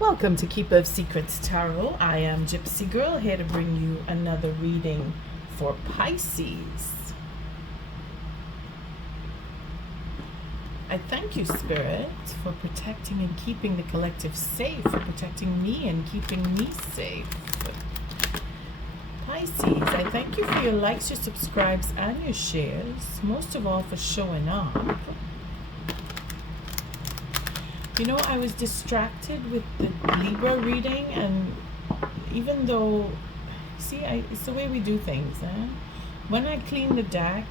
Welcome to Keeper of Secrets Tarot. I am Gypsy Girl, here to bring you another reading for Pisces. I thank you, Spirit, for protecting and keeping the collective safe, for protecting me and keeping me safe. Pisces, I thank you for your likes, your subscribes, and your shares, most of all for showing up. You know, I was distracted with the Libra reading, and even though, it's the way we do things. When I clean the deck,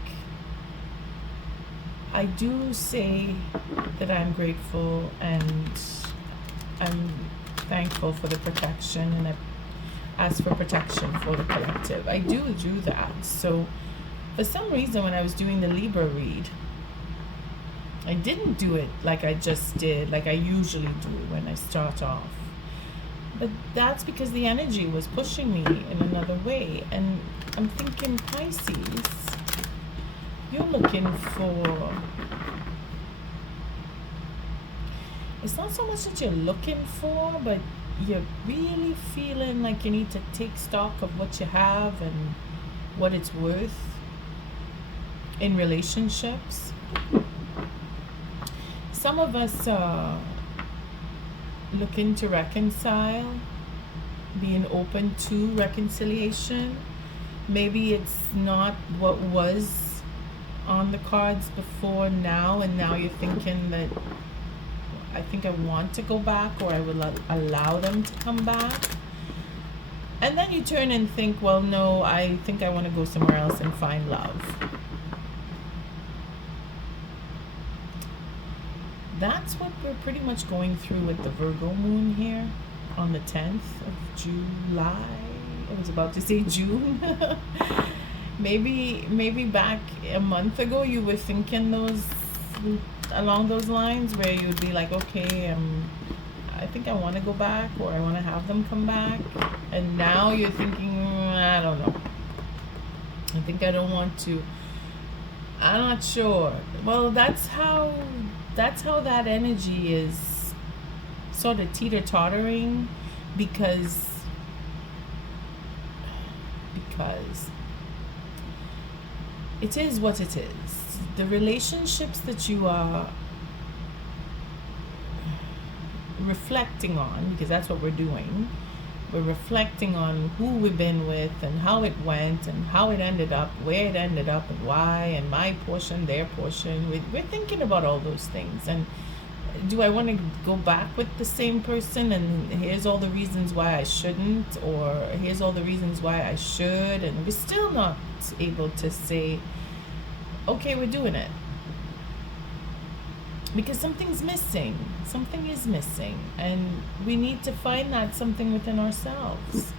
I do say that I'm grateful and I'm thankful for the protection, and I ask for protection for the collective. I do that. So, for some reason, when I was doing the Libra read, I didn't do it like I just did, like I usually do when I start off. But that's because the energy was pushing me in another way. And I'm thinking, Pisces, you're looking for... It's not so much that you're looking for, but you're really feeling like you need to take stock of what you have and what it's worth in relationships. Some of us looking to reconcile, being open to reconciliation. Maybe it's not what was on the cards before now, and now you're thinking that I think I want to go back, or I will allow them to come back. And then you turn and think, well, no, I think I want to go somewhere else and find love. That's what we're pretty much going through with the Virgo moon here on the 10th of July. I was about to say June. maybe back a month ago you were thinking along those lines, where you'd be like, okay, I think I want to go back, or I want to have them come back. And now you're thinking, I don't know. I think I don't want to. I'm not sure. Well, that's how that energy is sort of teeter-tottering, because it is what it is. The relationships that you are reflecting on, because that's what we're doing, we're reflecting on who we've been with and how it went and how it ended up, where it ended up and why, and my portion, their portion. We're thinking about all those things. And do I want to go back with the same person, and here's all the reasons why I shouldn't, or here's all the reasons why I should, and we're still not able to say, okay, we're doing it. Because something's missing. Something is missing. And we need to find that something within ourselves.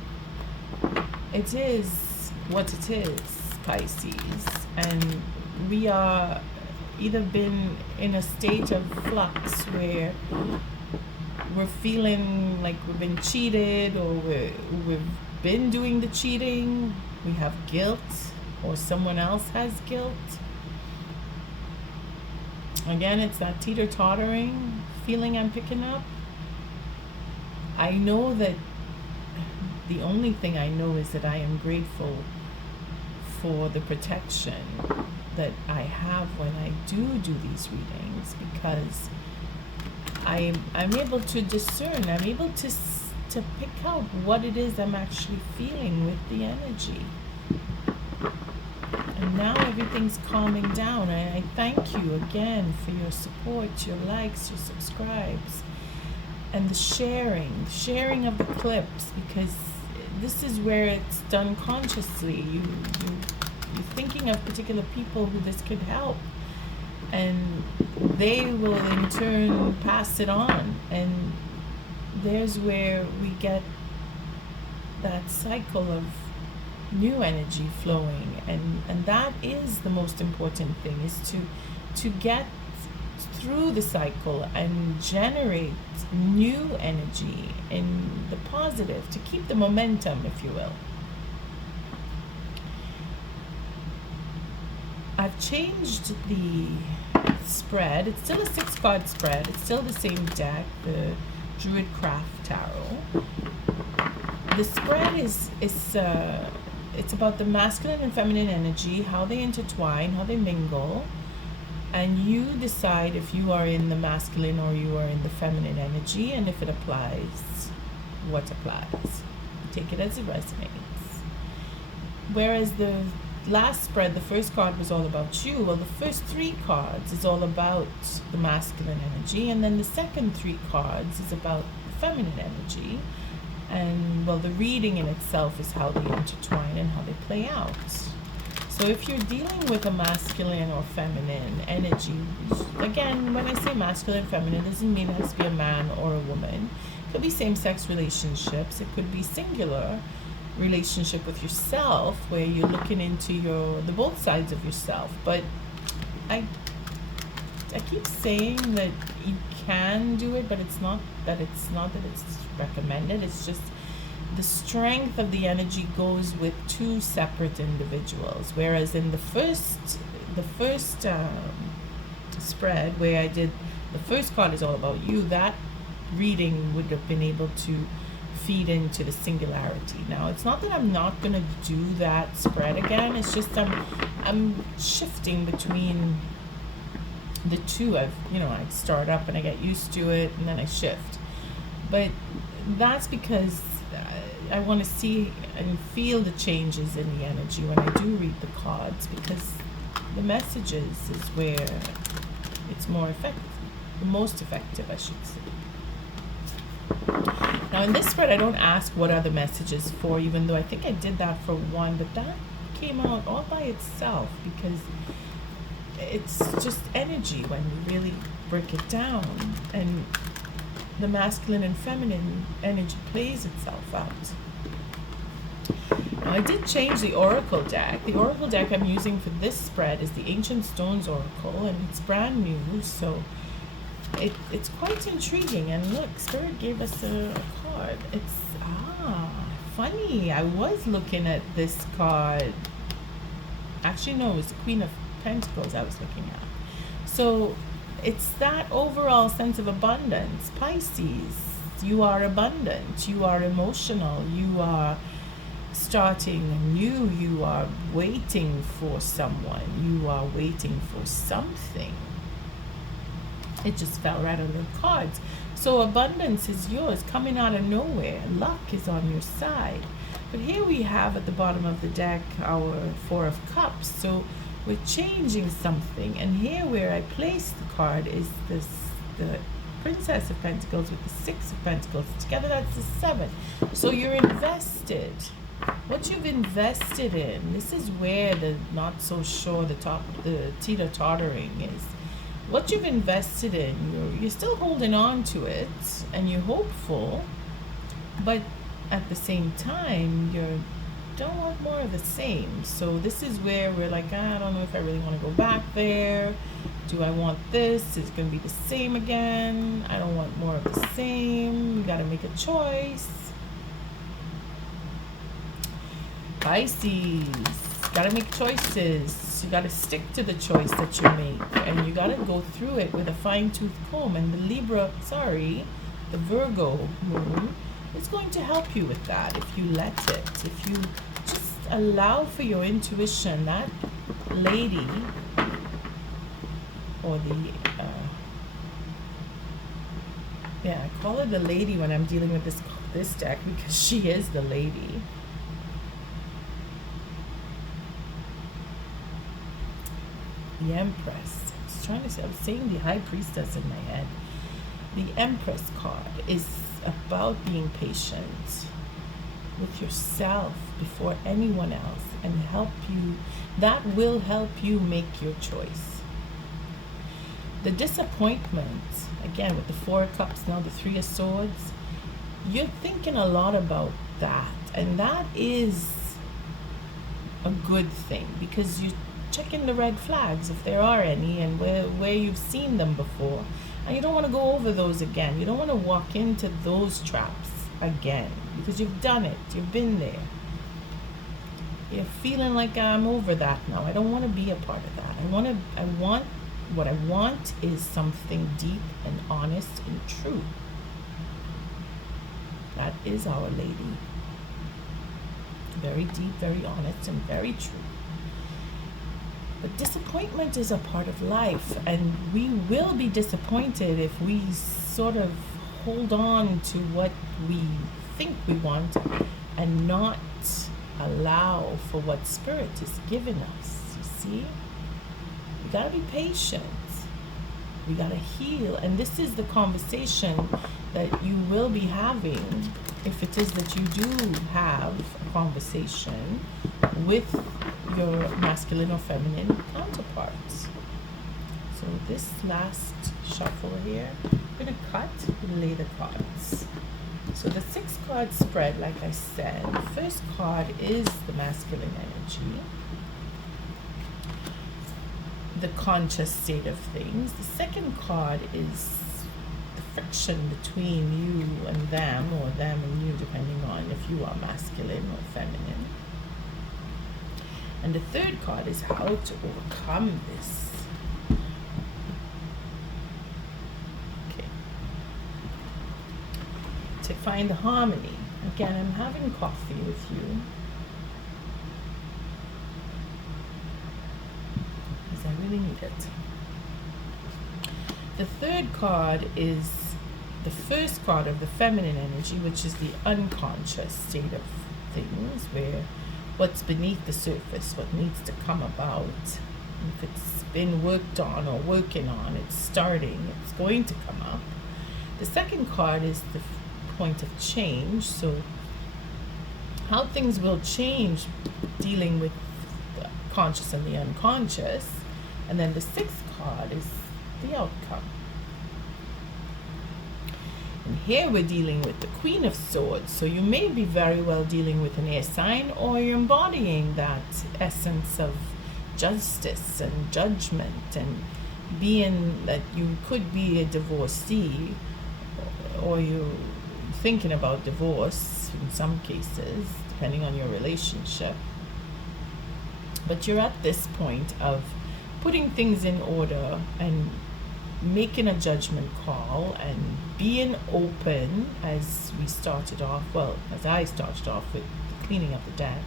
It is what it is, Pisces. And we are either been in a state of flux where we're feeling like we've been cheated, or we've been doing the cheating. We have guilt, or someone else has guilt. Again, it's that teeter-tottering feeling I'm picking up. I know that the only thing I know is that I am grateful for the protection that I have when I do these readings, because I'm able to discern, I'm able to pick out what it is I'm actually feeling with the energy. And now everything's calming down. And I thank you again for your support, your likes, your subscribes, and the sharing of the clips, because this is where it's done consciously. You're thinking of particular people who this could help, and they will in turn pass it on. And there's where we get that cycle of new energy flowing, and that is the most important thing, is to get through the cycle and generate new energy in the positive, to keep the momentum, if you will. I've changed the spread. It's still a 6-card spread. It's still the same deck, the Druid Craft Tarot. The spread is it's about the masculine and feminine energy, how they intertwine, how they mingle, and you decide if you are in the masculine or you are in the feminine energy, and if it applies, what applies. Take it as it resonates. Whereas the last spread, the first card was all about you. Well, the first 3 cards is all about the masculine energy, and then the second 3 cards is about the feminine energy. And well, the reading in itself is how they intertwine and how they play out. So if you're dealing with a masculine or feminine energy, again, when I say masculine, feminine, it doesn't mean it has to be a man or a woman. It could be same-sex relationships. It could be singular relationship with yourself, where you're looking into the both sides of yourself. But I keep saying that you can do it, but it's not that it's recommended. It's just the strength of the energy goes with 2 separate individuals. Whereas in the first spread, where I did the first card is all about you, that reading would have been able to feed into the singularity. Now, it's not that I'm not going to do that spread again. It's just I'm shifting between the 2. I start up and I get used to it, and then I shift. But that's because I want to see and feel the changes in the energy when I do read the cards, because the messages is where it's more effective, the most effective, I should say. Now, in this spread, I don't ask what are the messages for, even though I think I did that for one, but that came out all by itself, because it's just energy when you really break it down, and the masculine and feminine energy plays itself out. Now, I did change the oracle deck. The oracle deck I'm using for this spread is the Ancient Stones Oracle, and it's brand new, so it's quite intriguing. And look, Spirit gave us a card. It's funny. I was looking at this card. Actually, no, it was the Queen of Pentacles I was looking at. So it's that overall sense of abundance. Pisces, you are abundant. You are emotional. You are starting anew. You are waiting for someone. You are waiting for something. It just fell right out of the cards. So abundance is yours, coming out of nowhere. Luck is on your side. But here we have at the bottom of the deck our 4 of Cups. So we're changing something. And here where I place the card is the Princess of Pentacles with the 6 of Pentacles. Together that's the 7. So you're invested. What you've invested in, this is where the not so sure, the teeter-tottering is. What you've invested in, you're still holding on to it, and you're hopeful, but at the same time, you don't want more of the same. So this is where we're like, I don't know if I really want to go back there. Do I want this? Is it going to be the same again? I don't want more of the same. You got to make a choice. Pisces, gotta make choices. You gotta stick to the choice that you make, and you gotta go through it with a fine-tooth comb. And the the Virgo moon is going to help you with that if you let it. If you just allow for your intuition, that lady, or I call her the lady when I'm dealing with this deck, because she is the lady. The Empress. I was saying the High Priestess in my head. The Empress card is about being patient with yourself before anyone else, and that will help you make your choice. The disappointment, again with the 4 of Cups, now the 3 of Swords, you're thinking a lot about that, and that is a good thing, because you checking the red flags if there are any, and where you've seen them before, and you don't want to go over those again. You don't want to walk into those traps again, because you've done it, you've been there. You're feeling like, I'm over that now. I don't want to be a part of that. What I want is something deep and honest and true. That is Our Lady. Very deep, very honest, and very true. But disappointment is a part of life, and we will be disappointed if we sort of hold on to what we think we want and not allow for what Spirit is giving us. You see? We gotta be patient. We gotta heal. And this is the conversation that you will be having, if it is that you do have a conversation with your masculine or feminine counterparts. So this last shuffle here, I'm going to cut and lay the cards. So the 6 card spread, like I said, the first card is the masculine energy, the conscious state of things. The second card is the friction between you and them, or them and you, depending on if you are masculine or feminine. And the third card is how to overcome this. Okay. To find the harmony. Again, I'm having coffee with you, because I really need it. The third card is the first card of the feminine energy, which is the unconscious state of things, where what's beneath the surface, what needs to come about. If it's been worked on or working on, it's starting, it's going to come up. The second card is the point of change, so how things will change dealing with the conscious and the unconscious. And then the 6th card is the outcome. And here we're dealing with the Queen of Swords. So you may be very well dealing with an air sign, or you're embodying that essence of justice and judgment, and being that you could be a divorcee, or you're thinking about divorce in some cases, depending on your relationship. But you're at this point of putting things in order and making a judgment call and being open, as we started off, well, as I started off with the cleaning up the deck,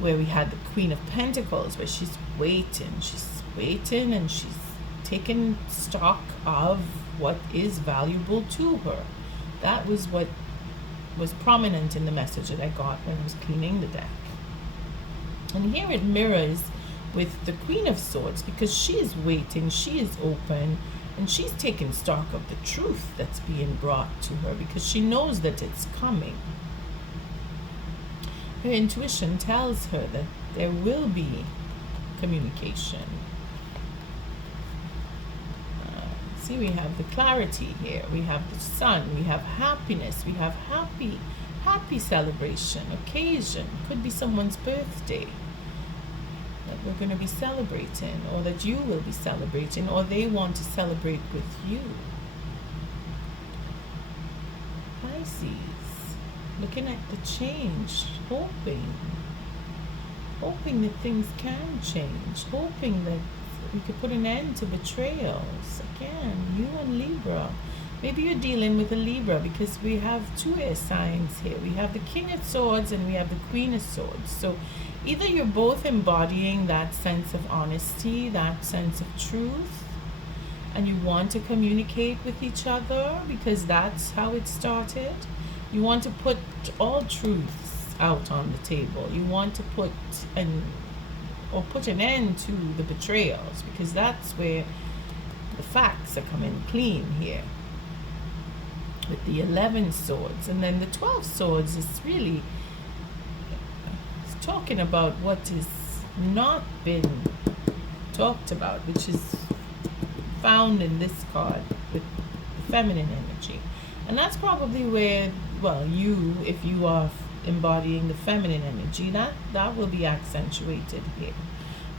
where we had the Queen of Pentacles, where she's waiting and she's taking stock of what is valuable to her. That was what was prominent in the message that I got when I was cleaning the deck. And here it mirrors with the Queen of Swords, because she is waiting, she is open, and she's taking stock of the truth that's being brought to her, because she knows that it's coming. Her intuition tells her that there will be communication. See, we have the clarity here, we have the sun, we have happiness, we have happy celebration, occasion. Could be someone's birthday that we're going to be celebrating, or that you will be celebrating, or they want to celebrate with you. Pisces, looking at the change, hoping that things can change, hoping that we could put an end to betrayals. Again, you and Libra. Maybe you're dealing with a Libra, because we have 2 air signs here. We have the King of Swords and we have the Queen of Swords. So either you're both embodying that sense of honesty, that sense of truth, and you want to communicate with each other because that's how it started. You want to put all truths out on the table. You want to put an end to the betrayals, because that's where the facts are coming clean here with the 11 swords. And then the 12 swords is really talking about what has not been talked about, which is found in this card with the feminine energy. And that's probably where, well, you, if you are embodying the feminine energy, that will be accentuated here.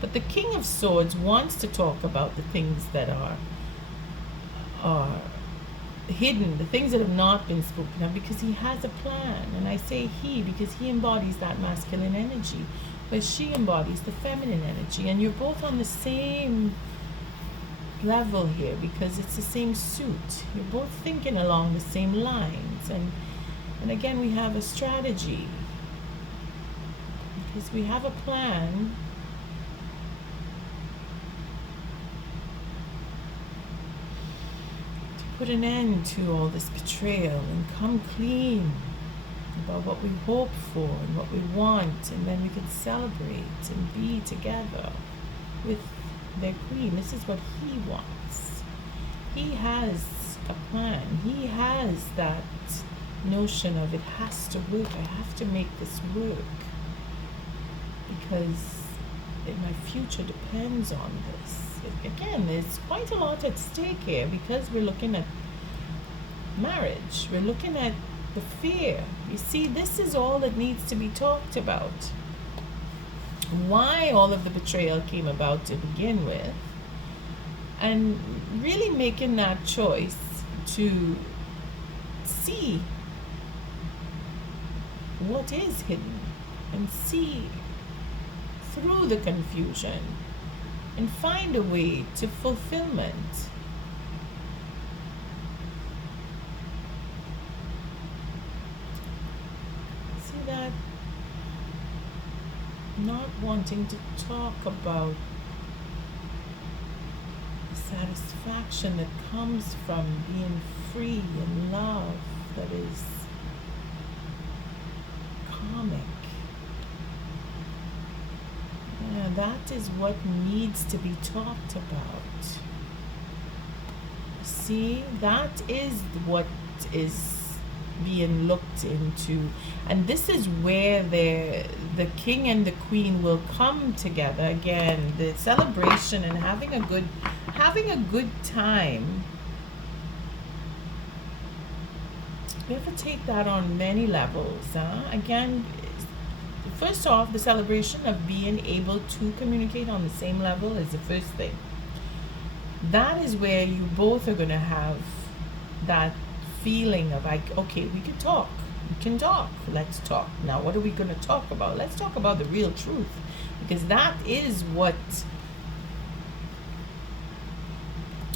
But the King of Swords wants to talk about the things that are hidden, the things that have not been spoken of, because he has a plan. And I say he because he embodies that masculine energy, where she embodies the feminine energy. And you're both on the same level here, because it's the same suit. You're both thinking along the same lines. And And again, we have a strategy because we have a plan to put an end to all this betrayal and come clean about what we hope for and what we want, and then we can celebrate and be together with their queen. This is what he wants. He has a plan. He has that notion of it has to work. I have to make this work because my future depends on this. Again, there's quite a lot at stake here because we're looking at marriage. We're looking at the fear. You see, this is all that needs to be talked about. Why all of the betrayal came about to begin with, and really making that choice to see what is hidden and see through the confusion and find a way to fulfillment. See that? Not wanting to talk about the satisfaction that comes from being free in love that is karmic. Yeah, that is what needs to be talked about. See, that is what is being looked into, and this is where the king and the queen will come together again. The celebration and having a good time. We have to take that on many levels. Again, first off, the celebration of being able to communicate on the same level is the first thing. That is where you both are going to have that feeling of like, okay, we can talk. We can talk. Let's talk. Now, what are we going to talk about? Let's talk about the real truth, because that is what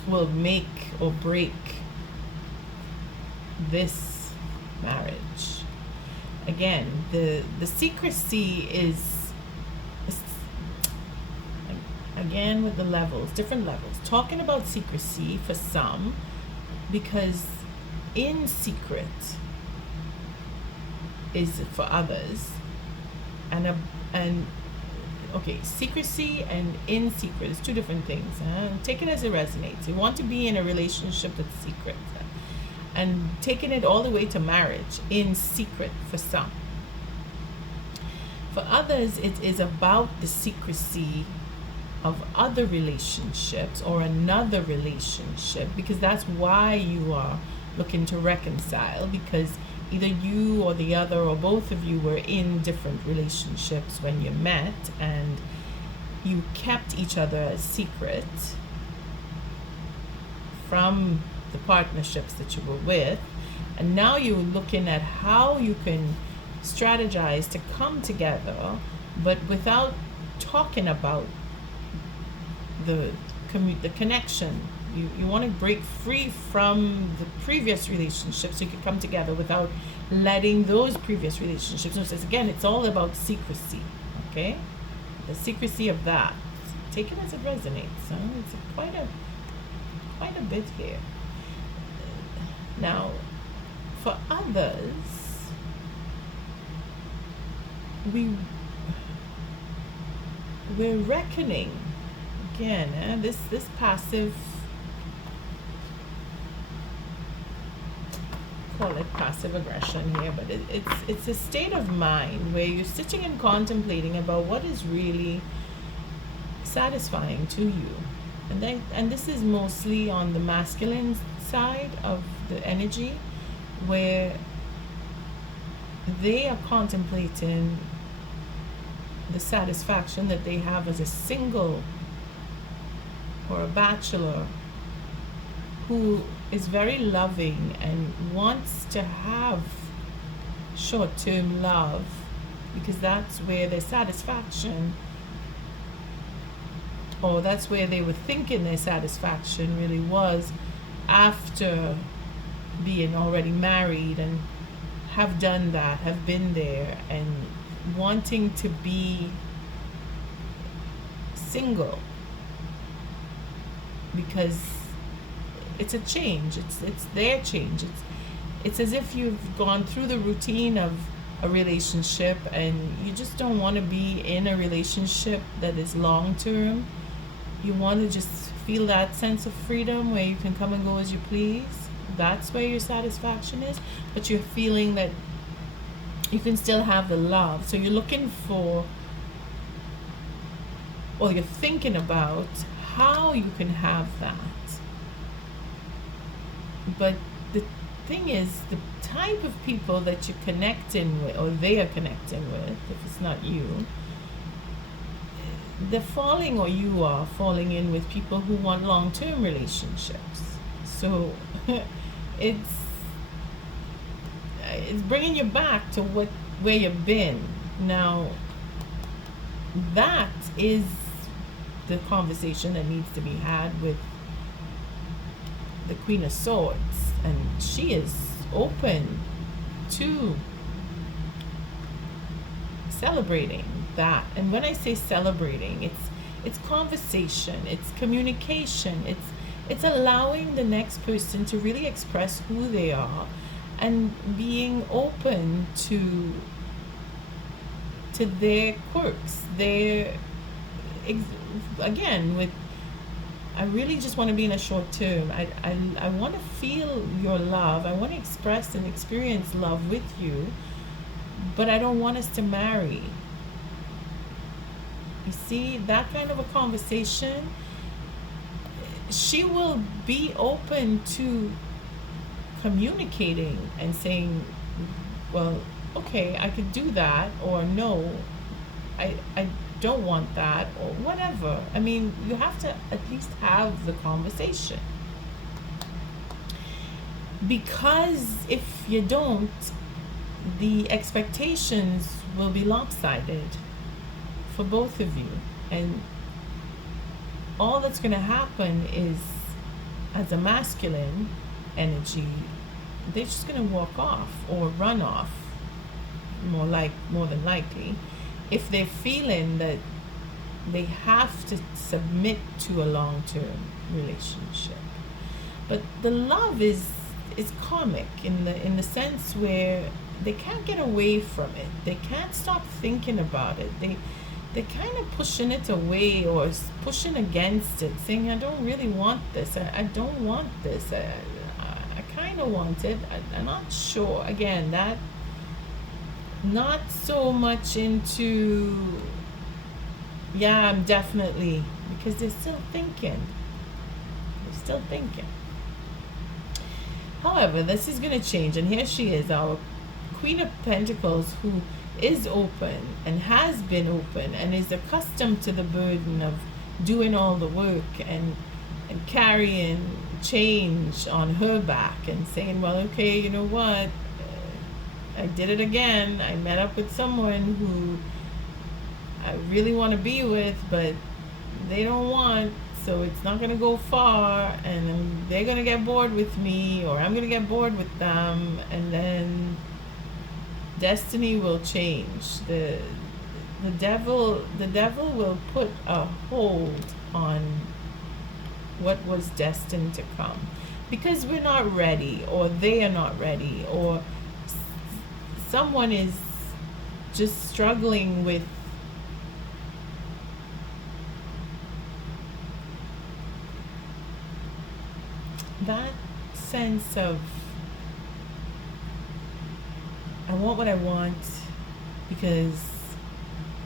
will make or break this marriage. Again, the secrecy is, again, with the levels, different levels. Talking about secrecy for some, because in secret is for others, and okay, secrecy and in secret is two different things. Take it as it resonates. You want to be in a relationship that's secret, and taking it all the way to marriage in secret for some. For others, it is about the secrecy of other relationships or another relationship, because that's why you are looking to reconcile, because either you or the other or both of you were in different relationships when you met, and you kept each other as secret from the partnerships that you were with, and now you're looking at how you can strategize to come together, but without talking about the connection. You want to break free from the previous relationships so you can come together without letting those previous relationships. So again, it's all about secrecy, okay? The secrecy of that. Take it as it resonates. It's quite a bit here. Now, for others, we're reckoning again. This passive, call it passive aggression here, but it's a state of mind where you're sitting and contemplating about what is really satisfying to you, and this is mostly on the masculine side of the energy, where they are contemplating the satisfaction that they have as a single or a bachelor who is very loving and wants to have short-term love, because that's where their satisfaction, or that's where they were thinking their satisfaction really was, after being already married and have done that, have been there, and wanting to be single because it's a change. It's their change. It's as if you've gone through the routine of a relationship and you just don't want to be in a relationship that is long term. You want to just feel that sense of freedom where you can come and go as you please. That's where your satisfaction is, but you're feeling that you can still have the love. So you're looking for, or you're thinking about how you can have that. But the thing is, the type of people that you're connecting with, or they are connecting with, if it's not you, they're falling, or you are falling in with people who want long-term relationships. So it's bringing you back to where you've been. Now, that is the conversation that needs to be had with the Queen of Swords, and she is open to celebrating that. And when I say celebrating, it's conversation, it's communication, it's allowing the next person to really express who they are and being open to their quirks, their again, with I really just want to be in a short term. I want to feel your love. I want to express and experience love with you, but I don't want us to marry. You see, that kind of a conversation, she will be open to communicating and saying, well, okay, I could do that, or no, I don't want that, or whatever. I mean, you have to at least have the conversation, because if you don't, the expectations will be lopsided for both of you, and all that's going to happen is, as a masculine energy, they're just going to walk off or run off, more than likely, if they're feeling that they have to submit to a long-term relationship. But the love is karmic in the sense where they can't get away from it. They can't stop thinking about it. They're kind of pushing it away, or pushing against it, saying, I don't really want this. I don't want this. I kind of want it. I'm not sure. Again, that not so much into, yeah, I'm definitely, because they're still thinking. However, this is going to change, and here she is, our Queen of Pentacles, who is open and has been open and is accustomed to the burden of doing all the work and carrying change on her back, and saying, well, okay, you know what, I did it again. I met up with someone who I really want to be with, but they don't want, so it's not going to go far, and they're going to get bored with me, or I'm going to get bored with them, and then destiny will change. The devil will put a hold on what was destined to come, because we're not ready, or they are not ready, or someone is just struggling with that sense of, I want what I want because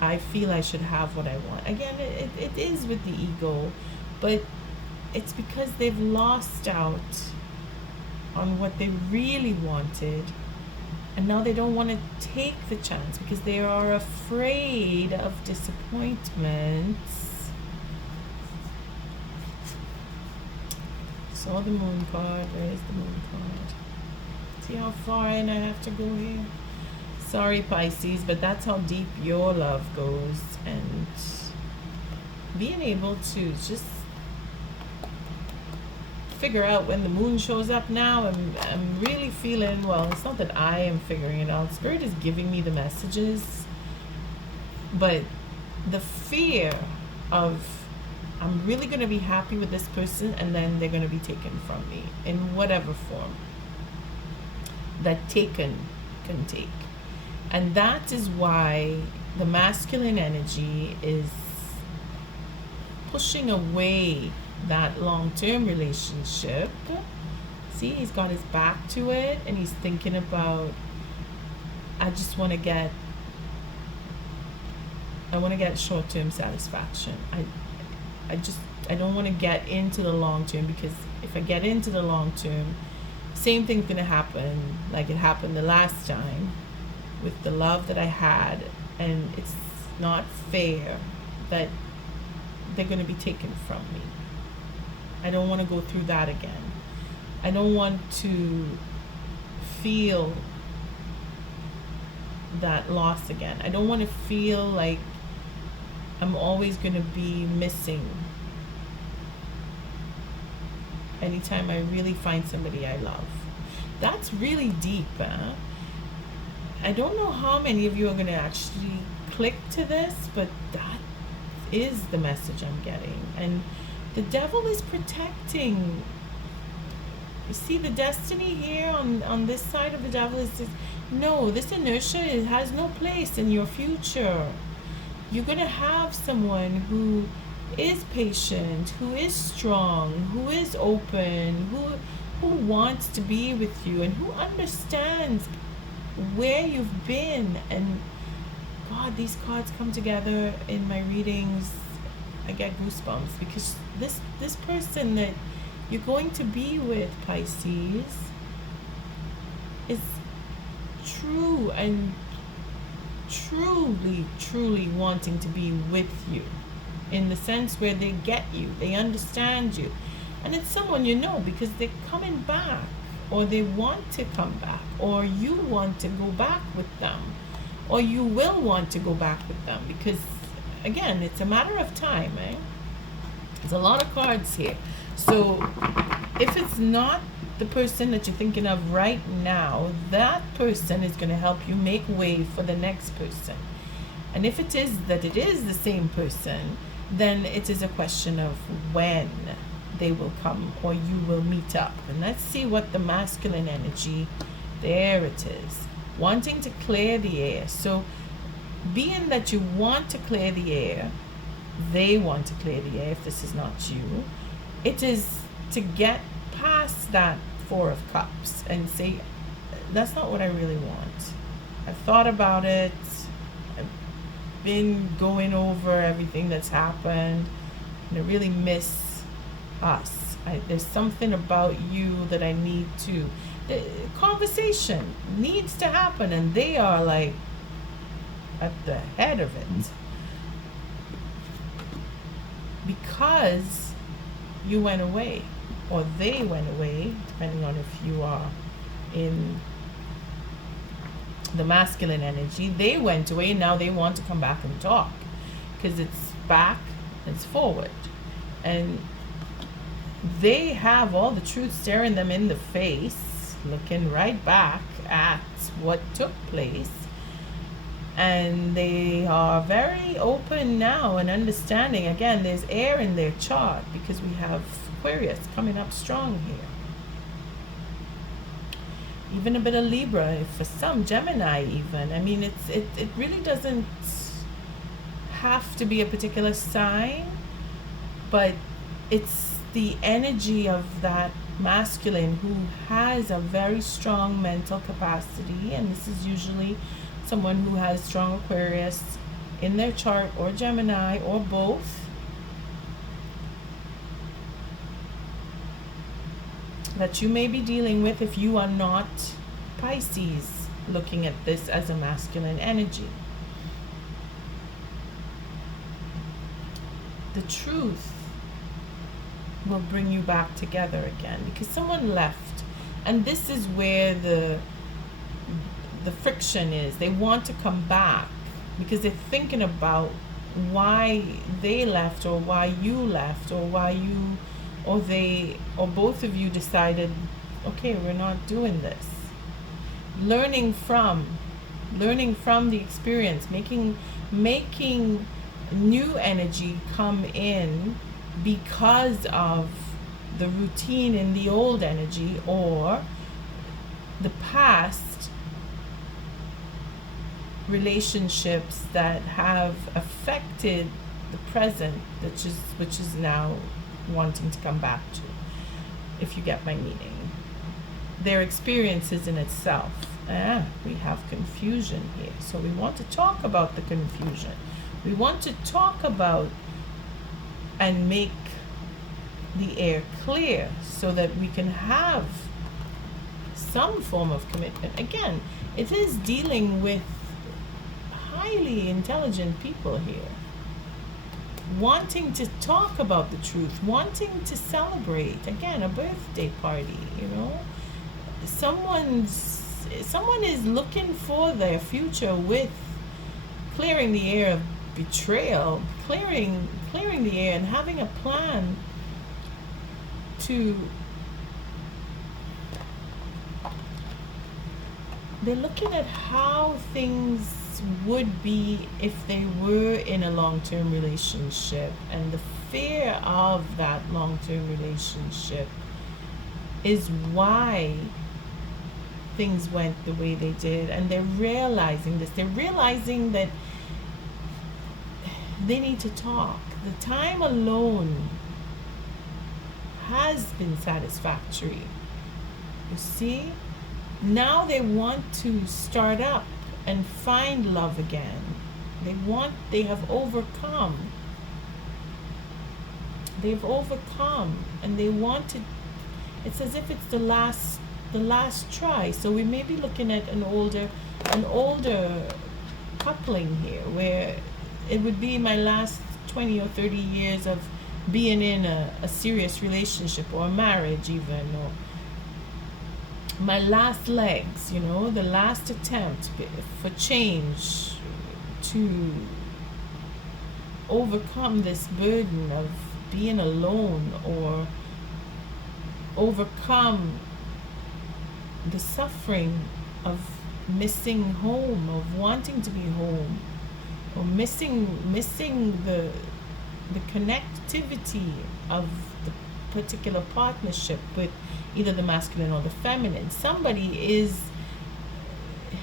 I feel I should have what I want. Again, it is with the ego, but it's because they've lost out on what they really wanted, and now they don't want to take the chance because they are afraid of disappointments. Saw the moon card. Where is the moon card? See how far in I have to go here? Sorry, Pisces, but that's how deep your love goes, and being able to just figure out when the moon shows up now. I'm really feeling, well, it's not that I am figuring it out. Spirit is giving me the messages, but the fear of I'm really going to be happy with this person and then they're going to be taken from me in whatever form that taken can take. And that is why the masculine energy is pushing away that long-term relationship. See, he's got his back to it and he's thinking about, I want to get short-term satisfaction. I don't want to get into the long-term, because if I get into the long-term, same thing's going to happen like it happened the last time with the love that I had, and it's not fair that they're going to be taken from me. I don't want to go through that again. I don't want to feel that loss again. I don't want to feel like I'm always going to be missing anytime I really find somebody I love. That's really deep, huh? I don't know how many of you are going to actually click to this, but that is the message I'm getting. And the devil is protecting. You see, the destiny here on this side of the devil is this, no, this inertia has no place in your future. You're going to have someone who is patient, who is strong, who is open, who wants to be with you, and who understands where you've been. And God, these cards come together in my readings. I get goosebumps, because this person that you're going to be with, Pisces, is true and truly wanting to be with you, in the sense where they get you, they understand you. And it's someone you know, because they're coming back, or they want to come back, or you want to go back with them, or you will want to go back with them, because again, it's a matter of time, eh? There's a lot of cards here. So if it's not the person that you're thinking of right now, that person is going to help you make way for the next person. And if it is that it is the same person, then it is a question of when they will come, or you will meet up. And let's see what the masculine energy, there it is, wanting to clear the air. So being that you want to clear the air, they want to clear the air, if this is not you, it is to get past that Four of Cups and say, that's not what I really want. I've thought about it. I've been going over everything that's happened, and I really miss us. There's something about you that I need to, the conversation needs to happen, and they are like at the head of it, because you went away, or they went away, depending on if you are in the masculine energy. They went away, and now they want to come back and talk, because it's back, it's forward, and they have all the truth staring them in the face, looking right back at what took place. And they are very open now and understanding. Again, there's air in their chart, because we have Aquarius coming up strong here. Even a bit of Libra, for some, Gemini even. I mean, it really doesn't have to be a particular sign, but it's the energy of that masculine who has a very strong mental capacity, and this is usually someone who has strong Aquarius in their chart, or Gemini, or both, that you may be dealing with if you are not Pisces, looking at this as a masculine energy. The truth will bring you back together again, because someone left, and this is where the friction is. They want to come back because they're thinking about why they left, or why you left, or why you or both of you decided, okay, we're not doing this. Learning from the experience, making new energy come in because of the routine in the old energy, or the past relationships that have affected the present, which is now wanting to come back to, if you get my meaning. Their experiences in itself. We have confusion here. So we want to talk about the confusion. We want to talk about and make the air clear so that we can have some form of commitment. Again, it is dealing with highly intelligent people here, wanting to talk about the truth, wanting to celebrate, again, a birthday party, someone is looking for their future with clearing the air of betrayal, clearing the air and having a plan to, they're looking at how things would be if they were in a long-term relationship, and the fear of that long-term relationship is why things went the way they did. And they're realizing this. They're realizing that they need to talk. The time alone has been satisfactory. You see? Now they want to start up and find love again. They have overcome. They've overcome, and they want to, it's as if it's the last try. So we may be looking at an older coupling here, where it would be my last 20 or 30 years of being in a serious relationship, or a marriage even, or my last legs, the last attempt for change, to overcome this burden of being alone, or overcome the suffering of missing home, of wanting to be home, or missing the connectivity of the particular partnership with either the masculine or the feminine. Somebody is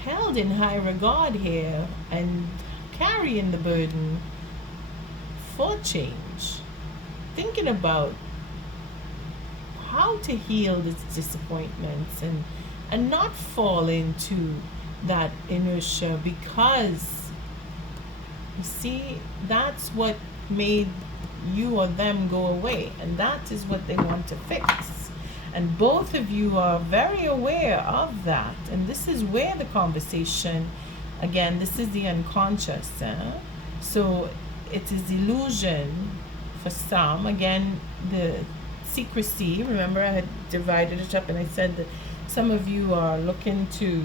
held in high regard here and carrying the burden for change, thinking about how to heal its disappointments and not fall into that inertia, because you see, that's what made you or them go away, and that is what they want to fix. And both of you are very aware of that, and this is where the conversation, again, this is the unconscious, so it is illusion for some. Again, the secrecy, remember I had divided it up and I said that some of you are looking to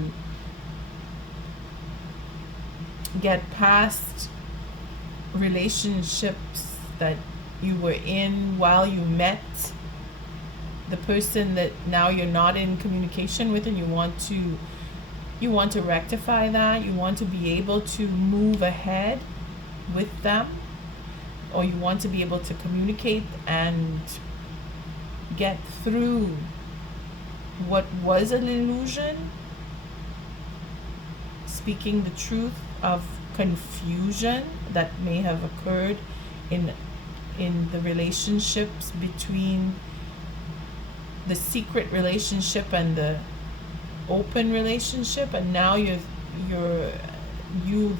get past relationships that you were in while you met the person that now you're not in communication with, and you want to rectify that. You want to be able to move ahead with them, or you want to be able to communicate and get through what was an illusion, speaking the truth of confusion that may have occurred in the relationships between the secret relationship and the open relationship. And now you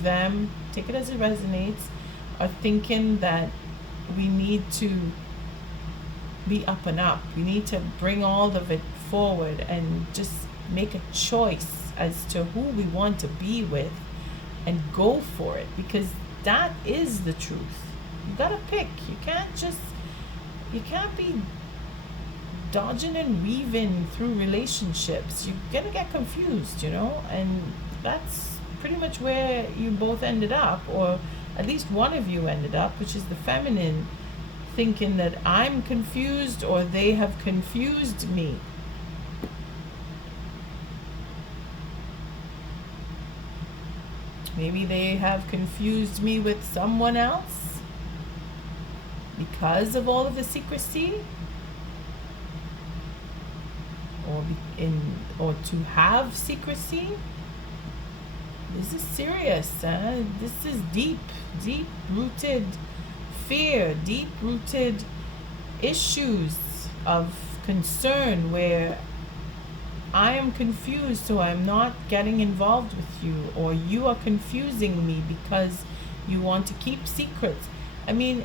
them, take it as it resonates, are thinking that we need to be up and up. We need to bring all of it forward and just make a choice as to who we want to be with and go for it, because that is the truth. You gotta pick. You can't be dodging and weaving through relationships. You're gonna get confused, and that's pretty much where you both ended up, or at least one of you ended up, which is the feminine thinking that I'm confused or they have confused me. Maybe they have confused me with someone else because of all of the secrecy, or to have secrecy. This is serious. This is deep rooted fear, deep rooted issues of concern where I am confused, so I'm not getting involved with you, or you are confusing me because you want to keep secrets. I mean,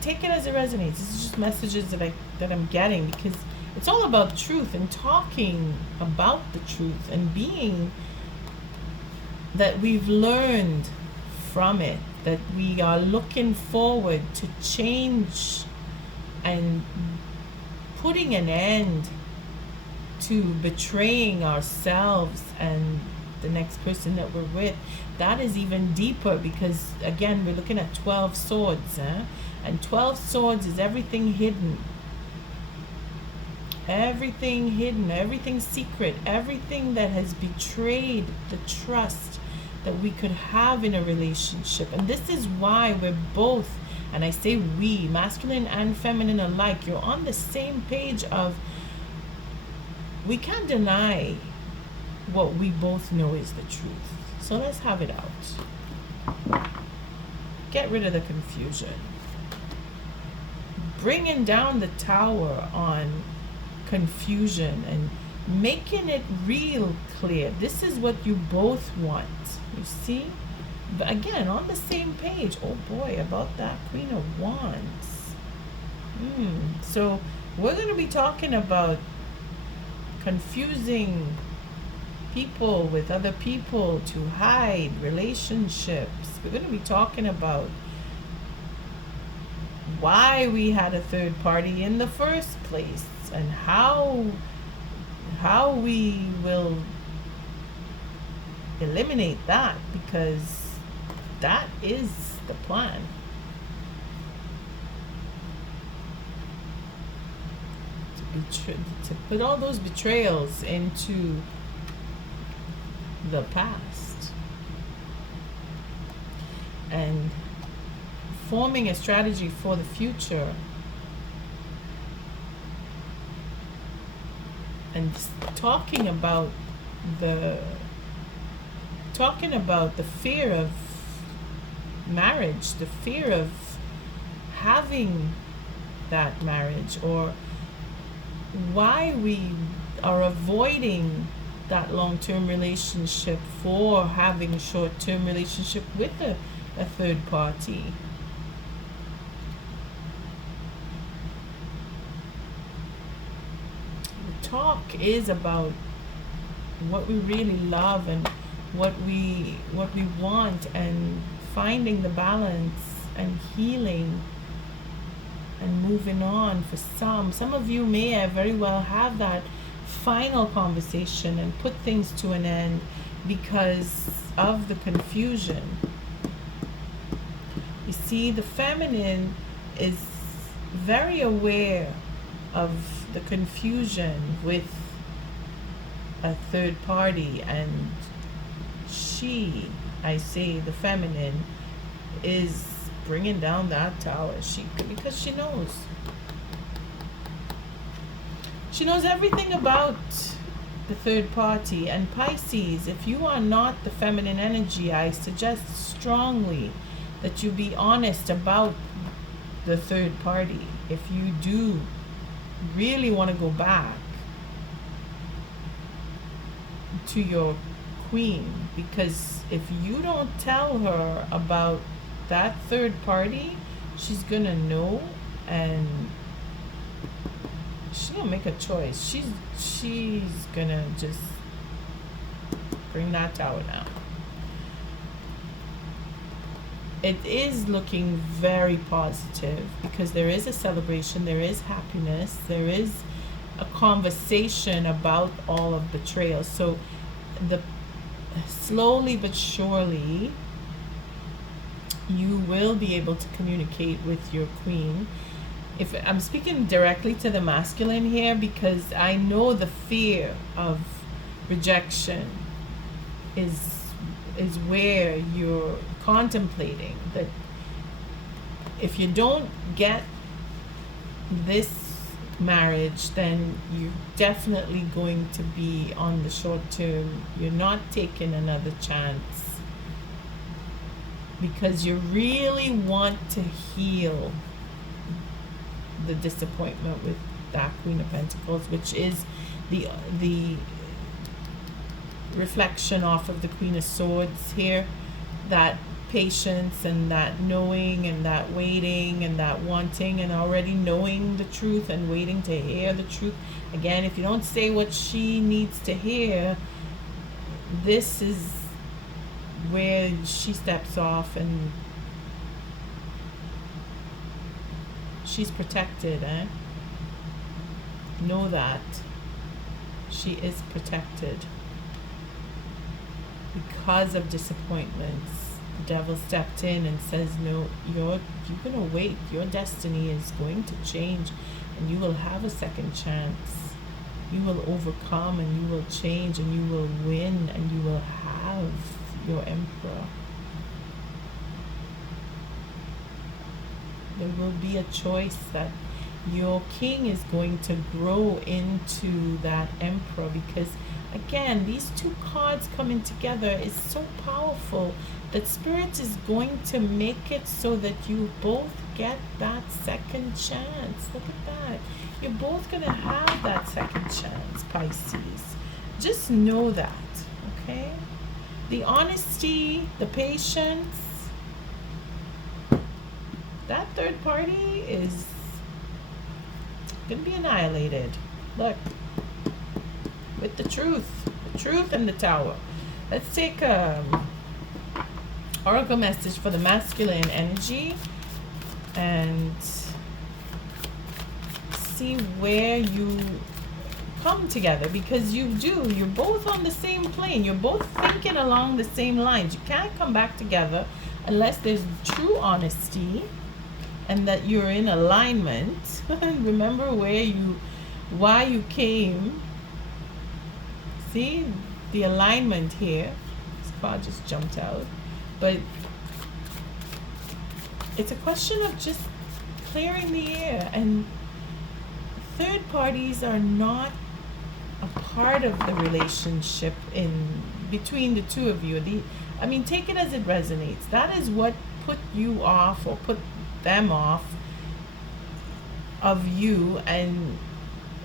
take it as it resonates. This is just messages that I'm getting, because it's all about truth and talking about the truth and being that we've learned from it, that we are looking forward to change and putting an end to betraying ourselves and the next person that we're with. That is even deeper, because again, we're looking at 12 swords, and 12 swords is everything hidden, everything secret, everything that has betrayed the trust that we could have in a relationship. And this is why we're both, and I say we, masculine and feminine alike, you're on the same page of, we can't deny what we both know is the truth. So let's have it out. Get rid of the confusion. Bringing down the tower on confusion and making it real clear. This is what you both want. You see? But again, on the same page. Oh boy, about that Queen of Wands. So we're going to be talking about confusing people with other people to hide relationships. We're going to be talking about why we had a third party in the first place, and how we will eliminate that, because that is the plan. To put all those betrayals into the past and forming a strategy for the future, and talking about the fear of marriage, the fear of having that marriage, or why we are avoiding that long-term relationship for having a short-term relationship with a third party. The talk is about what we really love and what we want, and finding the balance and healing and moving on. For some of you may very well have that final conversation and put things to an end because of the confusion. You see, the feminine is very aware of the confusion with a third party, and I say the feminine, is bringing down that tower. Because she knows everything about the third party. And Pisces, if you are not the feminine energy, I suggest strongly that you be honest about the third party. If you do really want to go back to your queen, because if you don't tell her about that third party, she's gonna know, and she's gonna make a choice. She's gonna just bring that tower down. It is looking very positive, because there is a celebration, there is happiness, there is a conversation about all of betrayal. So slowly but surely you will be able to communicate with your queen, if I'm speaking directly to the masculine here, because I know the fear of rejection is where you're contemplating that if you don't get this marriage, then you're definitely going to be on the short term. You're not taking another chance because you really want to heal the disappointment with that Queen of Pentacles, which is the reflection off of the Queen of Swords here, that patience and that knowing and that waiting and that wanting and already knowing the truth and waiting to hear the truth. Again, if you don't say what she needs to hear, this is where she steps off and she's protected, Know that. She is protected. Because of disappointments, the devil stepped in and says, no, you're gonna wait. Your destiny is going to change and you will have a second chance. You will overcome and you will change and you will win and you will have your emperor. There will be a choice that your king is going to grow into that emperor, because again, these two cards coming together is so powerful that Spirit is going to make it so that you both get that second chance. Look at that. You're both going to have that second chance, Pisces. Just know that, okay? The honesty, the patience, that third party is going to be annihilated. Look. With the truth and the Tower. Let's take oracle message for the masculine energy and see where you come together, because you're both on the same plane. You're both thinking along the same lines. You can't come back together unless there's true honesty and that you're in alignment. Remember why you came. See the alignment here. This card just jumped out. But it's a question of just clearing the air. And third parties are not a part of the relationship in between the two of you. Take it as it resonates. That is what put you off or put them off of you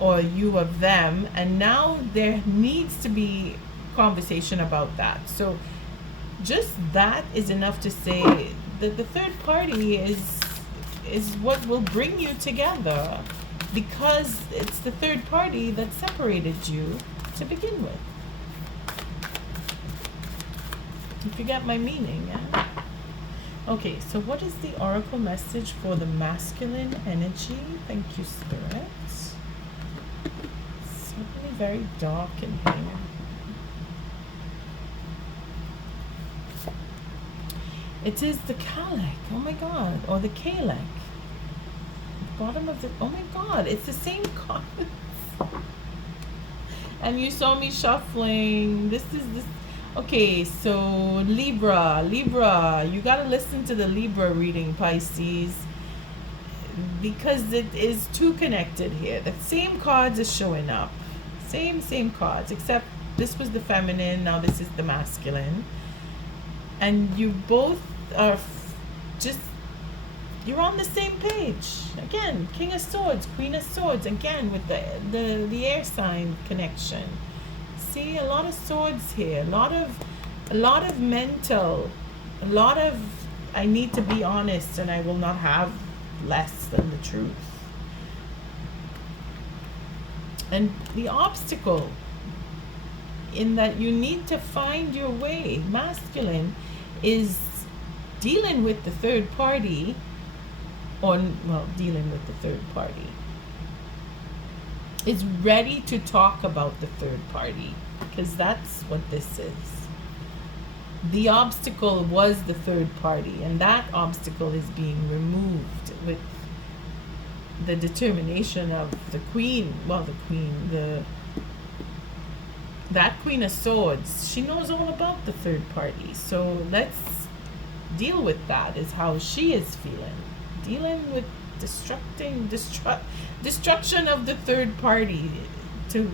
or you of them, and now there needs to be conversation about that. So just that is enough to say that the third party is what will bring you together, because it's the third party that separated you to begin with. If you get my meaning, yeah? Okay, so what is the oracle message for the masculine energy? Thank you, Spirit. Suddenly very dark in here. It is the Kalek, oh my god, or the Kalek. Bottom of the, oh my god, it's the same cards. And you saw me shuffling. This. Okay, so Libra, you gotta listen to the Libra reading, Pisces, because it is too connected here. The same cards are showing up. Same cards, except this was the feminine, now this is the masculine. And you both are you're on the same page. Again, King of Swords, Queen of Swords, again with the air sign connection. See, a lot of swords here, a lot of mental, a lot of I need to be honest and I will not have less than the truth. And the obstacle in that you need to find your way, masculine, is dealing with the third party, dealing with the third party. Is ready to talk about the third party, because that's what this is. The obstacle was the third party, and that obstacle is being removed with the determination of the queen, well, that Queen of Swords, she knows all about the third party. So let's deal with that, is how she is feeling. Dealing with destruction of the third party, to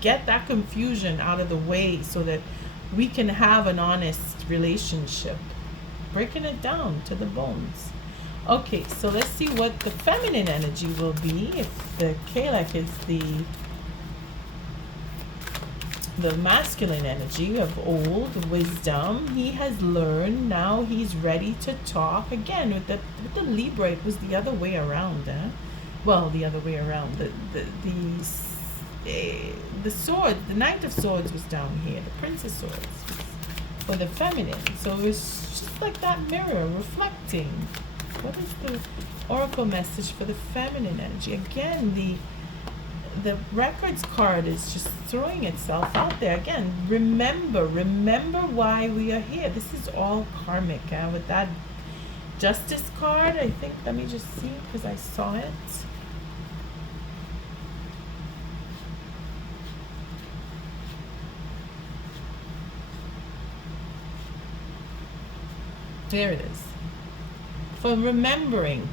get that confusion out of the way so that we can have an honest relationship. Breaking it down to the bones. Okay, so let's see what the feminine energy will be if the Kalak is the masculine energy of old wisdom. He has learned, now he's ready to talk again. With the Libra, it was the other way around, well, the other way around. The sword, the Knight of Swords was down here, the Prince of Swords was for the feminine. So it's just like that mirror reflecting. What is the oracle message for the feminine energy? Again, the records card is just throwing itself out there. Again, remember why we are here. This is all karmic. With that justice card, I think, let me just see, because I saw it. There it is. For remembering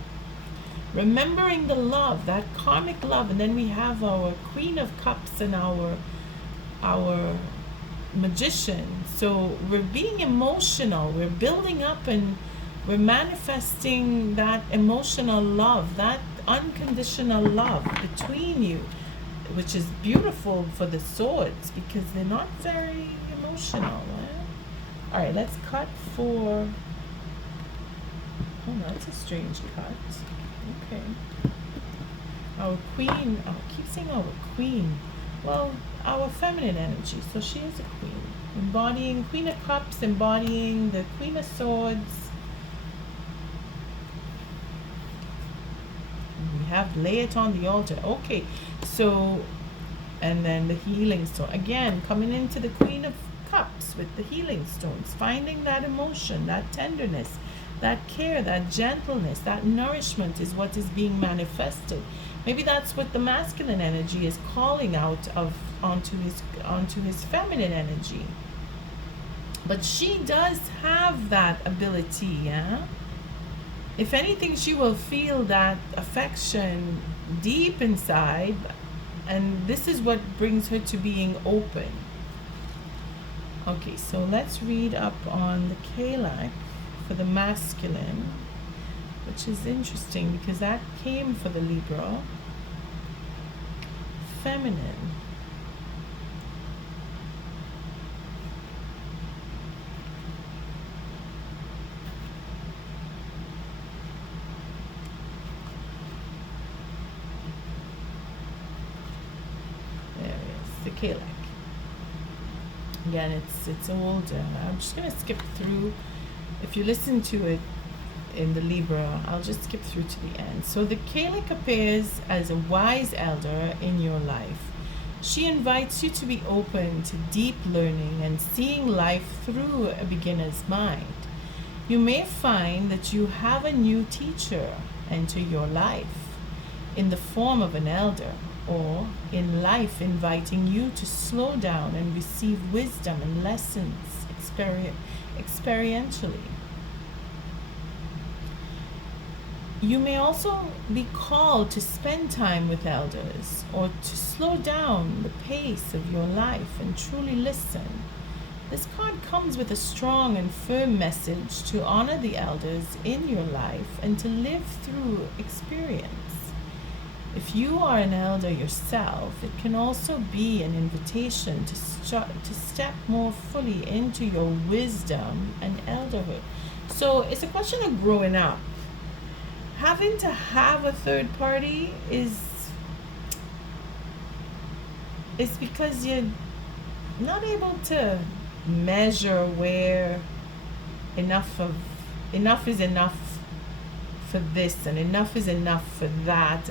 the love, that karmic love. And then we have our Queen of Cups and our Magician. So we're being emotional, we're building up, and we're manifesting that emotional love, that unconditional love between you, which is beautiful for the swords because they're not very emotional. All right, let's cut for, oh, that's a strange cut. Okay. Our queen, oh, I keep saying our queen. Well, our feminine energy. So she is a queen. Embodying Queen of Cups, embodying the Queen of Swords. We have lay it on the altar. Okay. So, and then the healing stone. Again, coming into the Queen of Cups with the healing stones. Finding that emotion, that tenderness, that care, that gentleness, that nourishment is what is being manifested. Maybe that's what the masculine energy is calling out of onto his feminine energy. But she does have that ability, yeah? If anything, she will feel that affection deep inside, and this is what brings her to being open. Okay, so let's read up on the Kalak for the masculine, which is interesting because that came for the Libra. Feminine. There it is, the Kalak. Again, it's old. I'm just gonna skip through. If you listen to it in the Libra, I'll just skip through to the end. So the Kalak appears as a wise elder in your life. She invites you to be open to deep learning and seeing life through a beginner's mind. You may find that you have a new teacher enter your life in the form of an elder, or in life inviting you to slow down and receive wisdom and lessons experientially. You may also be called to spend time with elders, or to slow down the pace of your life and truly listen. This card comes with a strong and firm message to honor the elders in your life and to live through experience. If you are an elder yourself, it can also be an invitation to step more fully into your wisdom and elderhood. So it's a question of growing up. Having to have a third party is because you're not able to measure where enough is enough for this and enough is enough for that,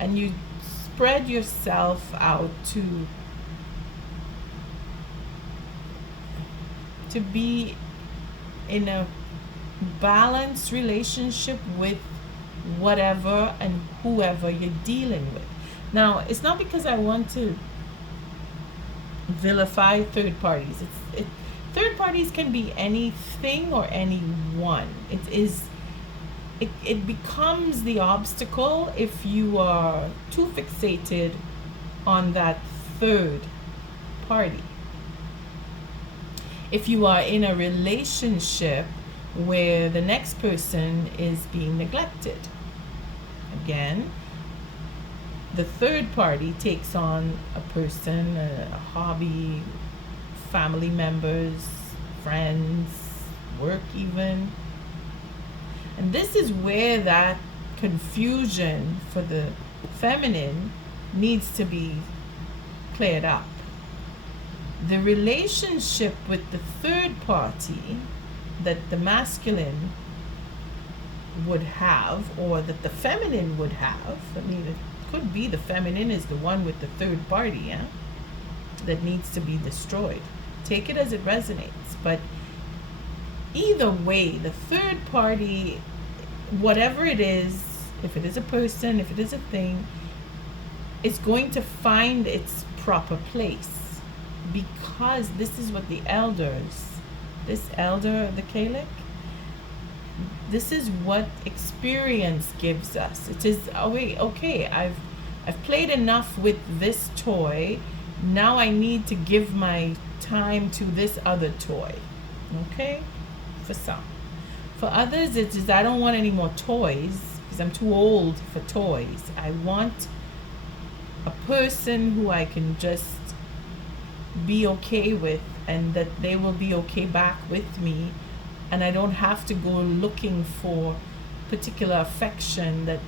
and you spread yourself out to be in a balanced relationship with whatever and whoever you're dealing with. Now, it's not because I want to vilify third parties. Third parties can be anything or anyone. It becomes the obstacle if you are too fixated on that third party. If you are in a relationship where the next person is being neglected, again, the third party takes on a person, a hobby, family members, friends, work even. And this is where that confusion for the feminine needs to be cleared up. The relationship with the third party that the masculine would have, or that the feminine would have, I mean, it could be the feminine is the one with the third party, that needs to be destroyed. Take it as it resonates. But either way, the third party, whatever it is, if it is a person, if it is a thing, is going to find its proper place, because this is what the elders, this elder, the Kalik, this is what experience gives us. It is, oh wait, okay, I've played enough with this toy. Now I need to give my time to this other toy. Okay? For some. For others, it is, I don't want any more toys because I'm too old for toys. I want a person who I can just be okay with, and that they will be okay back with me, and I don't have to go looking for particular affection that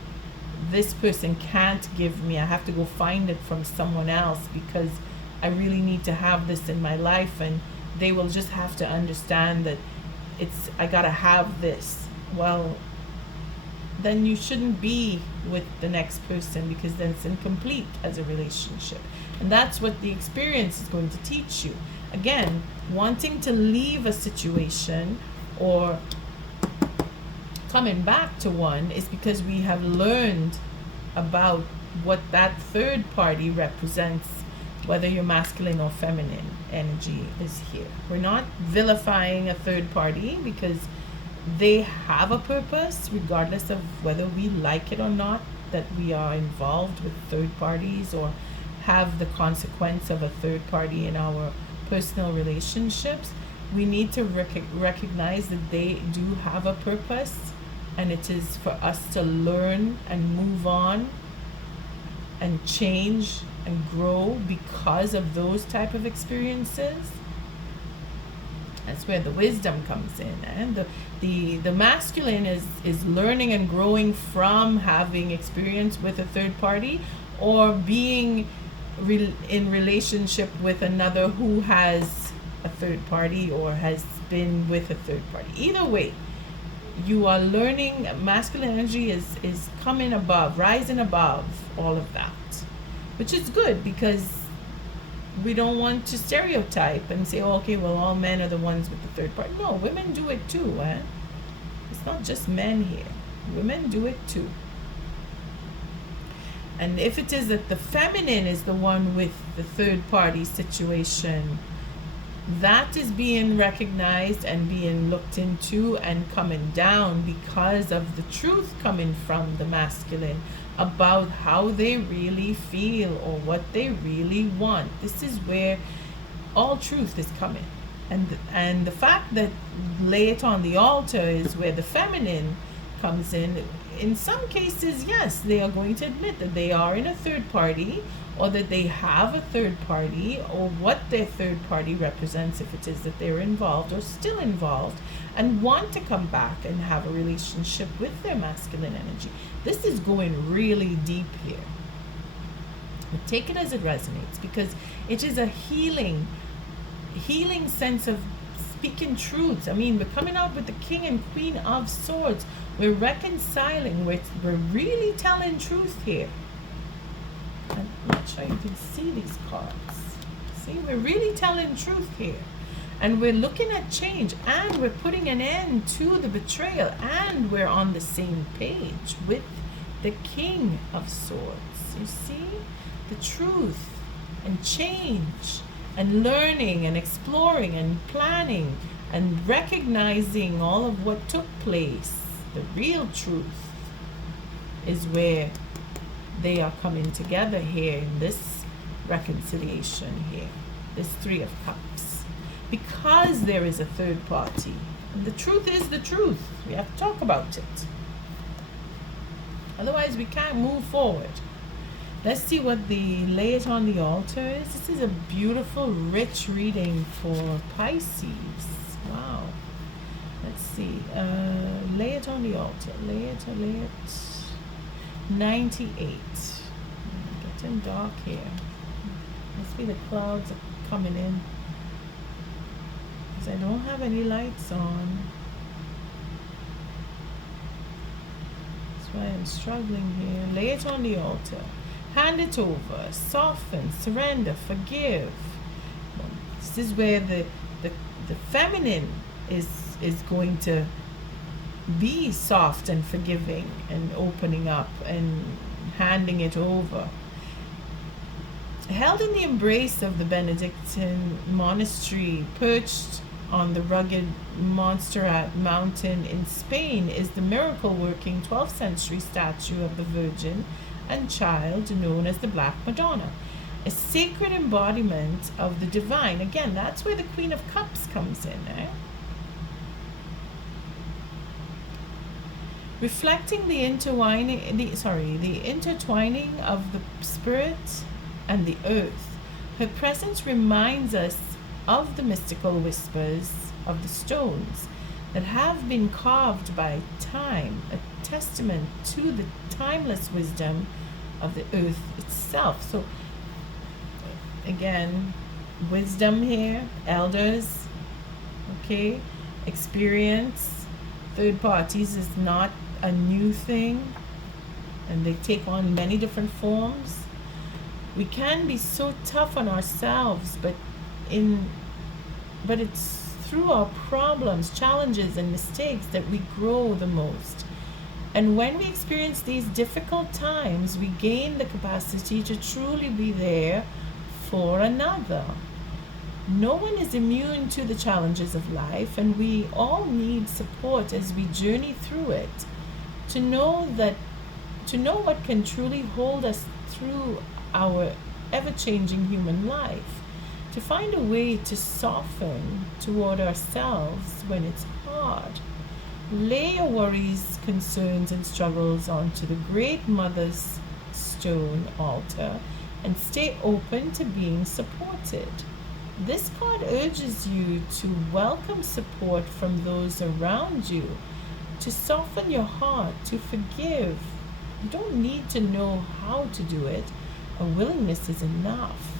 this person can't give me. I have to go find it from someone else because I really need to have this in my life, and they will just have to understand that I gotta have this. Well, then you shouldn't be with the next person, because then it's incomplete as a relationship. And that's what the experience is going to teach you. Again, wanting to leave a situation or coming back to one is because we have learned about what that third party represents, whether you're masculine or feminine energy is here. We're not vilifying a third party, because they have a purpose, regardless of whether we like it or not, that we are involved with third parties or have the consequence of a third party in our personal relationships. We need to recognize that they do have a purpose, and it is for us to learn and move on and change and grow because of those type of experiences. That's where the wisdom comes in, and the masculine is learning and growing from having experience with a third party, or being in relationship with another who has a third party or has been with a third party. Either way, you are learning. Masculine energy is coming above, rising above all of that, which is good, because we don't want to stereotype and say, oh, okay, well, all men are the ones with the third party. No, women do it too. It's not just men here. Women do it too. And if it is that the feminine is the one with the third party situation, that is being recognized and being looked into and coming down, because of the truth coming from the masculine about how they really feel or what they really want. This is where all truth is coming. And the fact that lay it on the altar is where the feminine comes in. In some cases, yes, they are going to admit that they are in a third party, or that they have a third party, or what their third party represents, if it is that they're involved or still involved, and want to come back and have a relationship with their masculine energy. This is going really deep here. But take it as it resonates, because it is a healing sense of speaking truths. I mean, we're coming out with the King and Queen of Swords. We're reconciling. We're really telling truth here. I'm not sure you can see these cards. See, we're really telling truth here. And we're looking at change, and we're putting an end to the betrayal, and we're on the same page with the King of Swords. You see? The truth and change and learning and exploring and planning and recognizing all of what took place. The real truth is where they are coming together here in this reconciliation here. This Three of Cups. Because there is a third party. And the truth is the truth. We have to talk about it. Otherwise, we can't move forward. Let's see what the Lay It on the Altar is. This is a beautiful, rich reading for Pisces. Wow. Let's see. Lay it on the altar. Lay it. 98. Getting dark here. Must be the clouds are coming in. Because I don't have any lights on. That's why I'm struggling here. Lay it on the altar. Hand it over. Soften. Surrender. Forgive. This is where the feminine is going to be soft and forgiving and opening up and handing it over. Held in the embrace of the Benedictine monastery, perched on the rugged Montserrat mountain in Spain, is the miracle-working 12th century statue of the Virgin and Child known as the Black Madonna, a sacred embodiment of the divine. Again, that's where the Queen of Cups comes in, reflecting the intertwining of the spirit and the earth. Her presence reminds us of the mystical whispers of the stones that have been carved by time, a testament to the timeless wisdom of the earth itself. So again, wisdom here, elders, okay, experience. Third parties is not a new thing, and they take on many different forms. We can be so tough on ourselves, but it's through our problems, challenges, and mistakes that we grow the most. And when we experience these difficult times, we gain the capacity to truly be there for another. No one is immune to the challenges of life, and we all need support as we journey through it. To know what can truly hold us through our ever-changing human life. To find a way to soften toward ourselves when it's hard. Lay your worries, concerns, and struggles onto the Great Mother's stone altar and stay open to being supported. This card urges you to welcome support from those around you, to soften your heart, to forgive. You don't need to know how to do it. A willingness is enough.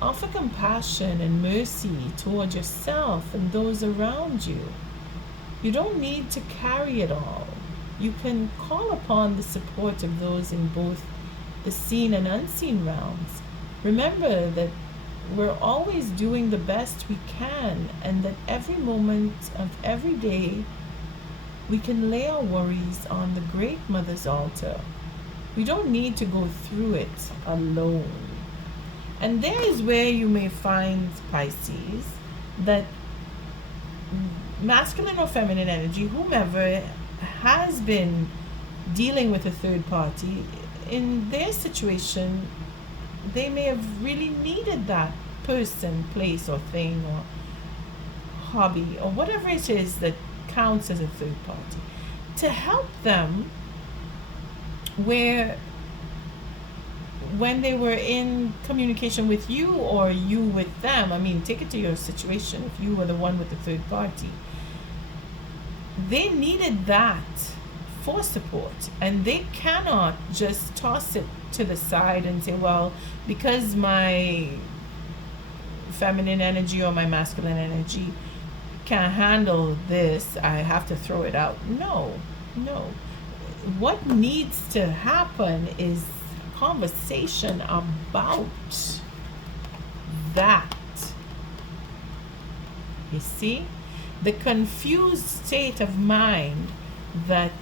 Offer compassion and mercy toward yourself and those around you. You don't need to carry it all. You can call upon the support of those in both the seen and unseen realms. Remember that we're always doing the best we can, and that every moment of every day we can lay our worries on the Great Mother's altar. We don't need to go through it alone. And there is where you may find, Pisces, that masculine or feminine energy, whomever has been dealing with a third party, in their situation, they may have really needed that person, place, or thing, or hobby, or whatever it is that counts as a third party, to help them where when they were in communication with you or you with them. I mean, take it to your situation. If you were the one with the third party, they needed that for support, and they cannot just toss it to the side and say, well, because my feminine energy or my masculine energy can't handle this, I have to throw it out. No. What needs to happen is conversation about that. You see? The confused state of mind that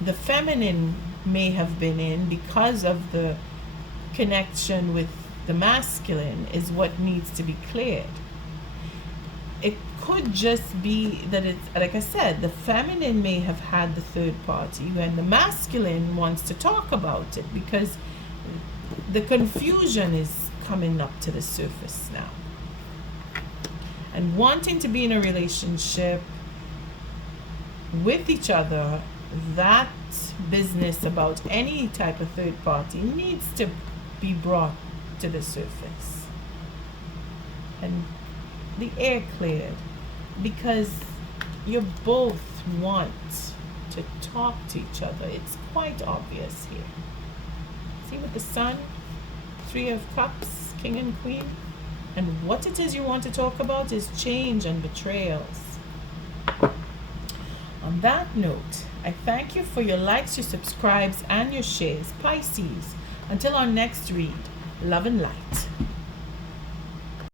the feminine may have been in because of the connection with the masculine is what needs to be cleared. It could just be that it's, like I said, the feminine may have had the third party and the masculine wants to talk about it because the confusion is coming up to the surface now. And wanting to be in a relationship with each other, that business about any type of third party needs to be brought to the surface. And the air cleared because you both want to talk to each other. It's quite obvious here. See with the sun, 3 of Cups, King and Queen. And what it is you want to talk about is change and betrayals. On that note, I thank you for your likes, your subscribes, and your shares. Pisces, until our next read, love and light.